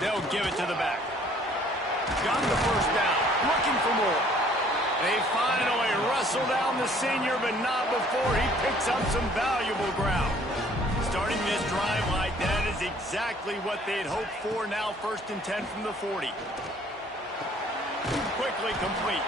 They'll give it to the back. Got the first down. Looking for more. They finally wrestle down the senior, but not before he picks up some valuable ground. Starting this drive like that is exactly what they'd hoped for. Now 1st and 10 from the 40. Quickly complete.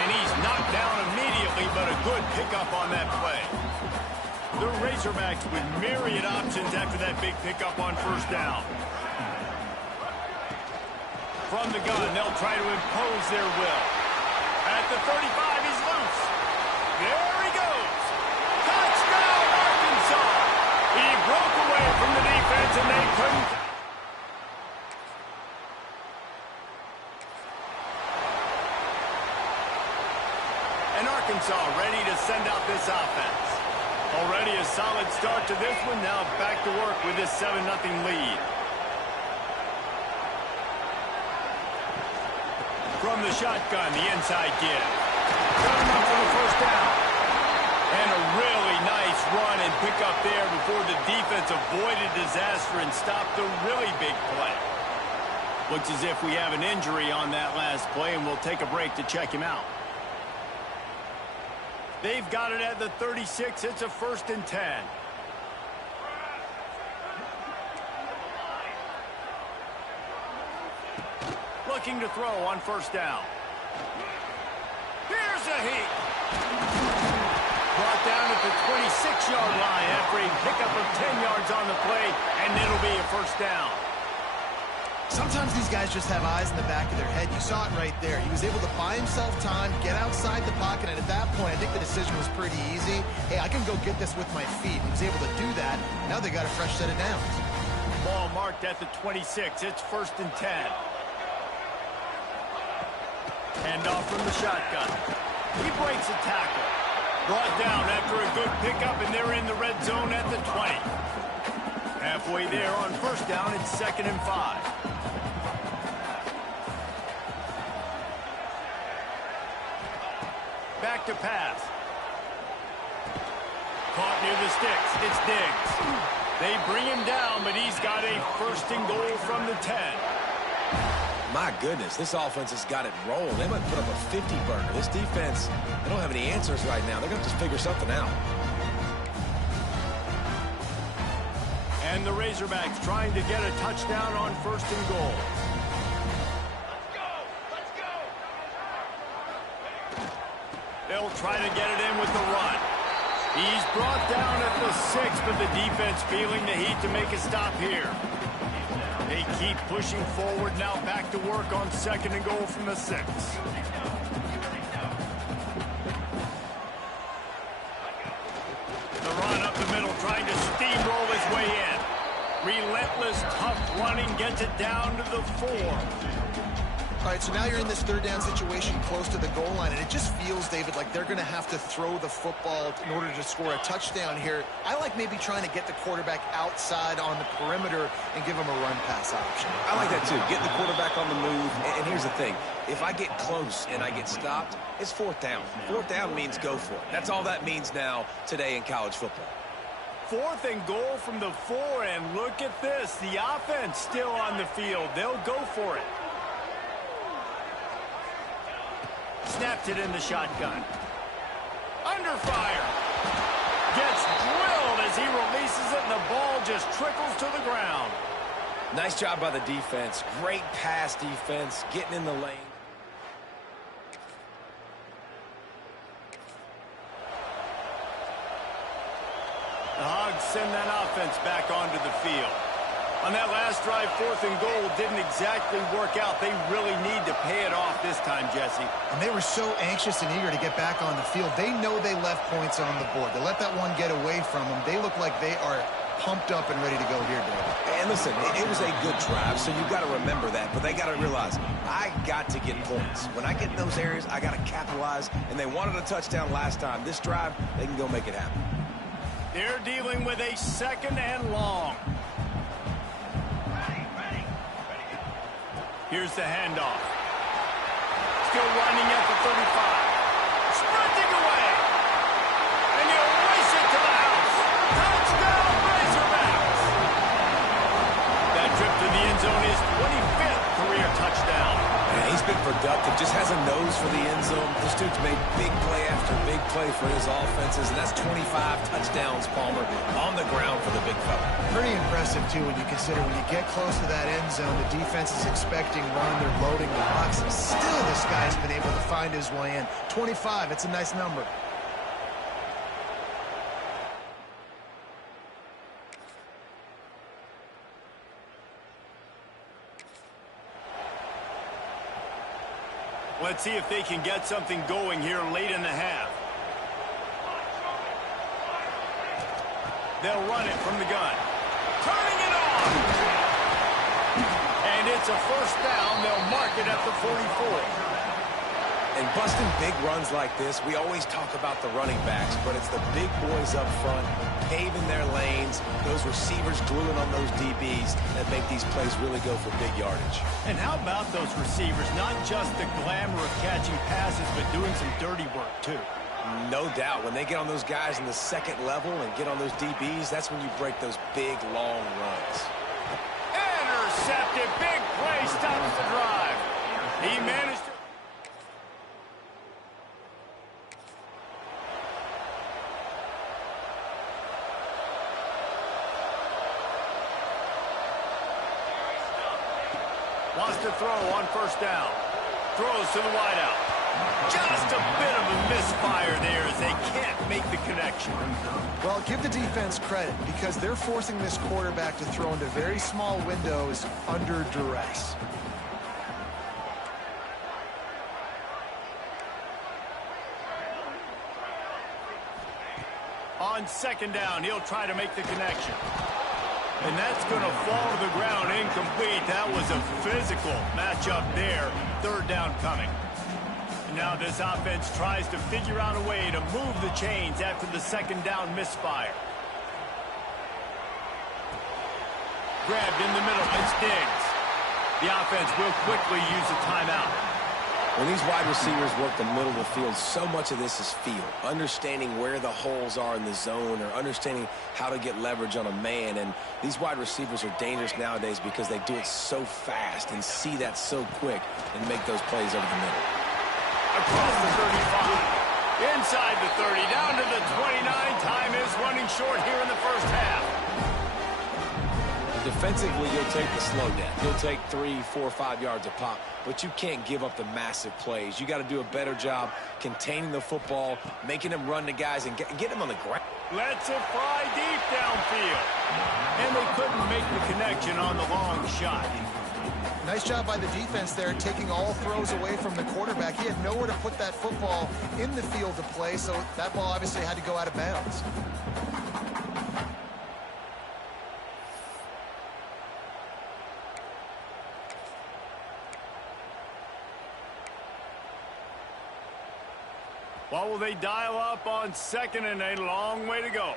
And he's knocked down immediately, but a good pickup on that play. The Razorbacks with myriad options after that big pickup on 1st down. From the gun, they'll try to impose their will. At the 35, he's loose. There he goes. Touchdown, Arkansas. He broke away from the defense, and they couldn't. And Arkansas ready to send out this offense. Already a solid start to this one. Now back to work with this 7-0 lead. From the shotgun, the inside give. Got him up for the 1st down. And a really nice run and pick up there before the defense avoided disaster and stopped a really big play. Looks as if we have an injury on that last play, and we'll take a break to check him out. They've got it at the 36. It's a 1st and 10. Looking to throw on 1st down. Here's a heat. Brought down at the 26-yard line after a pickup of 10 yards on the play, and it'll be a 1st down. Sometimes these guys just have eyes in the back of their head. You saw it right there. He was able to buy himself time, get outside the pocket, and at that point, I think the decision was pretty easy. Hey, I can go get this with my feet. He was able to do that. Now they got a fresh set of downs. Ball marked at the 26. It's 1st and 10. Hand off from the shotgun. He breaks a tackle. Brought down after a good pickup, and they're in the red zone at the 20. Halfway there on 1st down, it's 2nd and 5. Back to pass. Caught near the sticks. It's Diggs. They bring him down, but he's got a 1st and goal from the 10. My goodness, this offense has got it rolling. They might put up a 50-burger. This defense, they don't have any answers right now. They're going to just figure something out. And the Razorbacks trying to get a touchdown on 1st and goal. Let's go! Let's go! They'll try to get it in with the run. He's brought down at the 6, but the defense feeling the heat to make a stop here. They keep pushing forward, now back to work on 2nd and goal from the 6. The run up the middle, trying to steamroll his way in. Relentless, tough running, gets it down to the 4. All right, so now you're in this 3rd down situation close to the goal line, and it just feels, David, like they're going to have to throw the football in order to score a touchdown here. I like maybe trying to get the quarterback outside on the perimeter and give him a run-pass option. I like that, too. Get the quarterback on the move. And here's the thing. If I get close and I get stopped, it's 4th down. 4th down means go for it. That's all that means now today in college football. 4th and goal from the 4, and look at this. The offense still on the field. They'll go for it. Snapped it in the shotgun. Under fire. Gets drilled as he releases it, and the ball just trickles to the ground. Nice job by the defense. Great pass defense, getting in the lane. The Hogs send that offense back onto the field. On that last drive, 4th and goal didn't exactly work out. They really need to pay it off this time, Jesse. And they were so anxious and eager to get back on the field. They know they left points on the board. They let that one get away from them. They look like they are pumped up and ready to go here, David. And listen, it was a good drive, so you've got to remember that. But they got to realize, I got to get points. When I get in those areas, I got to capitalize. And they wanted a touchdown last time. This drive, they can go make it happen. They're dealing with a 2nd and long. Here's the handoff. Still running at the 35. Sprinting away. And he'll race it to the house. Touchdown, Razorbacks. That trip to the end zone is for the end zone. This dude's made big play after big play for his offenses, and that's 25 touchdowns, Palmer, on the ground for the big fella. Pretty impressive, too, when you consider when you get close to that end zone, the defense is expecting run, they're loading the box, and still this guy's been able to find his way in. 25, it's a nice number. Let's see if they can get something going here late in the half. They'll run it from the gun. Turning it on! And it's a first down. They'll mark it at the 44. And busting big runs like this, we always talk about the running backs, but it's the big boys up front, paving their lanes, those receivers gluing on those DBs that make these plays really go for big yardage. And how about those receivers? Not just the glamour of catching passes, but doing some dirty work, too. No doubt. When they get on those guys in the second level and get on those DBs, that's when you break those big, long runs. Intercepted. Big play stops the drive. He managed to... Wants to throw on first down. Throws to the wideout. Just a bit of a misfire there as they can't make the connection. Well, give the defense credit because they're forcing this quarterback to throw into very small windows under duress. On second down, he'll try to make the connection. And that's going to fall to the ground incomplete. That was a physical matchup there. Third down coming. And now this offense tries to figure out a way to move the chains after the second down misfire. Grabbed in the middle. It's Diggs. The offense will quickly use a timeout. When these wide receivers work the middle of the field, so much of this is feel. Understanding where the holes are in the zone or understanding how to get leverage on a man. And these wide receivers are dangerous nowadays because they do it so fast and see that so quick and make those plays over the middle. Across the 35. Inside the 30. Down to the 29. Time is running short here in the first half. Defensively, you'll take the slow down. You'll take 3, 4, 5 yards a pop, but you can't give up the massive plays. You got to do a better job containing the football, making them run to guys, and get them on the ground. Lets it fly deep downfield. And they couldn't make the connection on the long shot. Nice job by the defense there, taking all throws away from the quarterback. He had nowhere to put that football in the field to play, so that ball obviously had to go out of bounds. What will they dial up on second and a long way to go?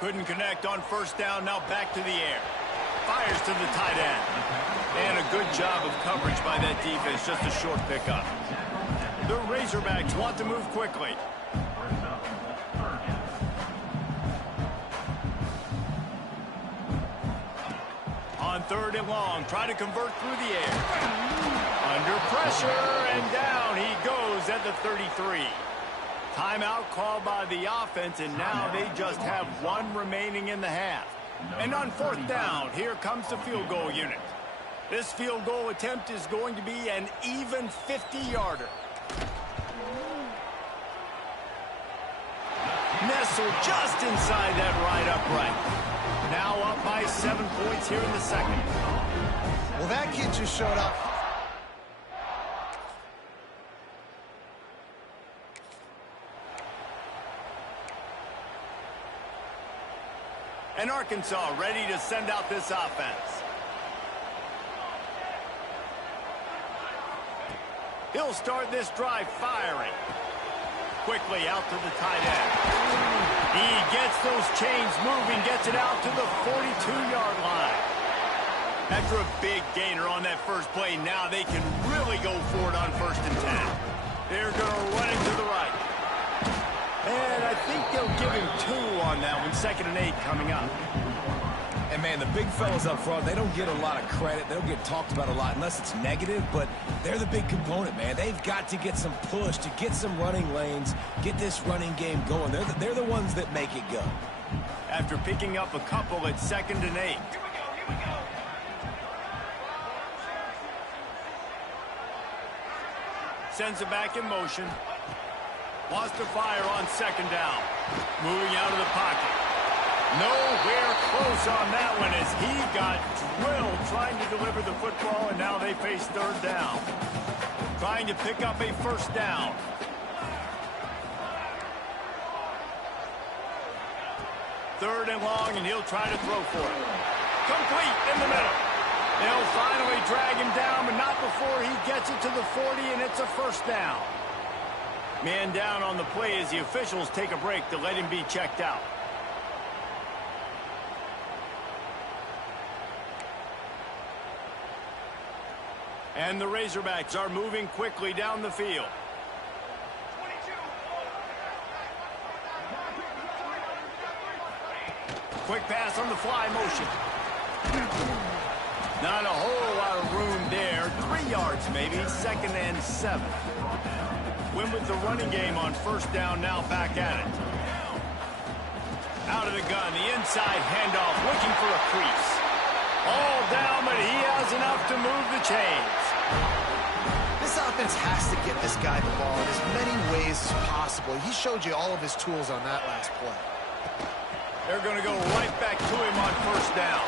Couldn't connect on first down, now back to the air. Fires to the tight end. And a good job of coverage by that defense, just a short pickup. The Razorbacks want to move quickly. On third and long, try to convert through the air. Under pressure, and down he goes at the 33. Timeout called by the offense, and now they just have one remaining in the half. And on fourth down, here comes the field goal unit. This field goal attempt is going to be an even 50-yarder. Nestled just inside that right upright. Now up by 7 points here in the second. Well, that kid just showed up. And Arkansas ready to send out this offense. He'll start this drive firing. Quickly out to the tight end. He gets those chains moving, gets it out to the 42-yard line. After a big gainer on that first play, now they can really go for it on 1st and 10. They're going to run it to the right. And I think they'll give him 2 on that one. 2nd and 8 coming up. And, man, the big fellas up front, they don't get a lot of credit. They don't get talked about a lot unless it's negative, but they're the big component, man. They've got to get some push, to get some running lanes, get this running game going. They're the ones that make it go. After picking up a couple at 2nd and 8. Here we go. Sends it back in motion. Lost to fire on 2nd down. Moving out of the pocket. Nowhere close on that one as he got drilled trying to deliver the football, and now they face 3rd down. Trying to pick up a 1st down. Third and long, and he'll try to throw for it. Complete in the middle. They'll finally drag him down, but not before he gets it to the 40, and it's a 1st down. Man down on the play as the officials take a break to let him be checked out. And the Razorbacks are moving quickly down the field. Quick pass on the fly motion. Not a whole lot of room there. 3 yards maybe, 2nd and 7. Win with the running game on 1st down, now back at it. Out of the gun, the inside handoff, looking for a crease. All down, but he has enough to move the chains. This offense has to get this guy the ball in as many ways as possible. He showed you all of his tools on that last play. They're going to go right back to him on 1st down.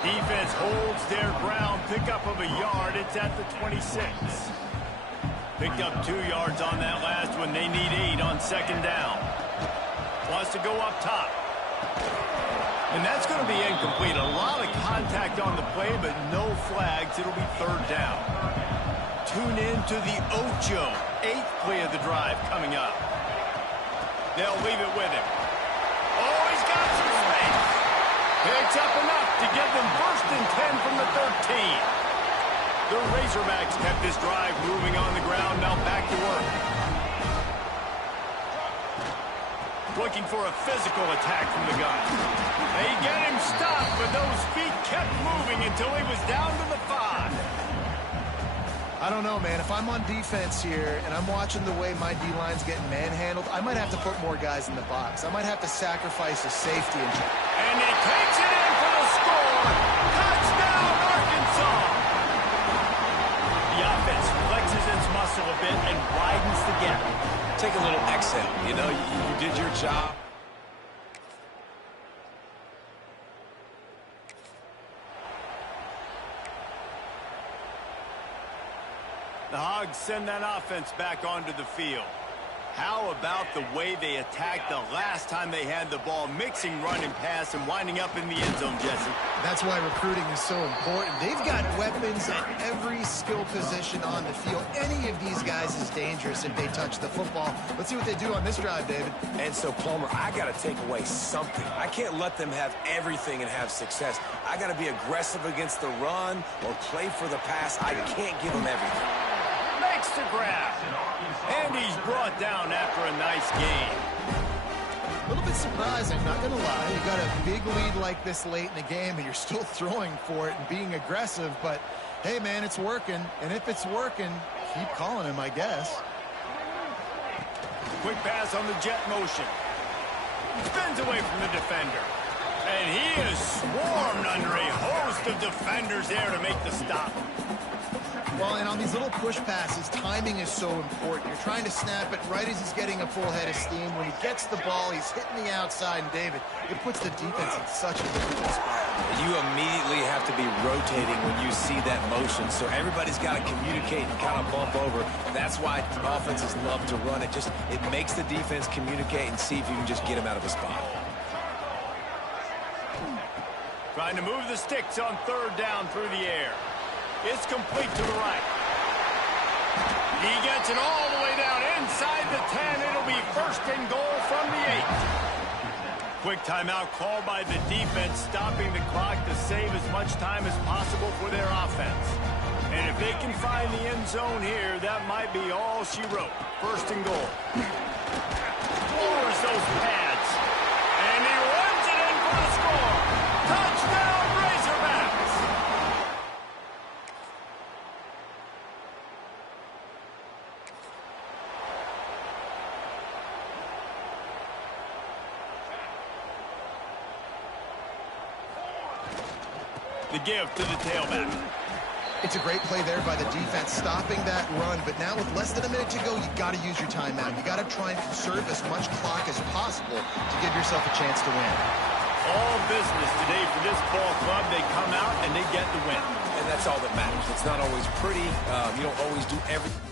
Defense holds their ground, pickup of a yard. It's at the 26. Picked up 2 yards on that last one. They need 8 on 2nd down. Wants to go up top. And that's going to be incomplete. A lot of contact on the play, but no flags. It'll be 3rd down. Tune in to the Ocho. 8th play of the drive coming up. They'll leave it with him. Oh, he's got some space. Picks up enough to get them 1st and 10 from the 13. The Razorbacks kept this drive moving on the ground. Now back to work. Looking for a physical attack from the gun. They get him stopped, but those feet kept moving until he was down to the 5. I don't know, man. If I'm on defense here and I'm watching the way my D-line's getting manhandled, I might have to put more guys in the box. I might have to sacrifice a safety. And he takes it in for the score. Touchdown, Arkansas. The offense flexes its muscle a bit and widens the gap. Take a little exhale. You know, you did your job. The Hogs send that offense back onto the field. How about the way they attacked the last time they had the ball, mixing run and pass and winding up in the end zone, Jesse? That's why recruiting is so important. They've got weapons at every skill position on the field. Any of these guys is dangerous if they touch the football. Let's see what they do on this drive, David. And so, Palmer, I got to take away something. I can't let them have everything and have success. I got to be aggressive against the run or play for the pass. I can't give them everything. Makes the grab. And he's brought down after a nice game. A little bit surprising, not going to lie. You got a big lead like this late in the game, and you're still throwing for it and being aggressive. But, hey, man, it's working. And if it's working, keep calling him, I guess. Quick pass on the jet motion. Spins away from the defender. And he is swarmed under a host of defenders there to make the stop. Well, and on these little push passes, timing is so important. You're trying to snap it right as he's getting a full head of steam. When he gets the ball, he's hitting the outside, and David, it puts the defense in such a difficult spot. You immediately have to be rotating when you see that motion, so everybody's got to communicate and kind of bump over. That's why offenses love to run it. It makes the defense communicate and see if you can just get him out of a spot. Trying to move the sticks on 3rd down through the air. It's complete to the right. He gets it all the way down inside the 10. It'll be 1st and goal from the 8. Quick timeout called by the defense, stopping the clock to save as much time as possible for their offense. And if they can find the end zone here, that might be all she wrote. 1st and goal. Lowers those pads. And he runs it in for the score. Touchdown! The give to the tailback. It's a great play there by the defense, stopping that run. But now with less than a minute to go, you got to use your timeout. You got to try and conserve as much clock as possible to give yourself a chance to win. All business today for this ball club. They come out and they get the win. And that's all that matters. It's not always pretty. You don't always do everything.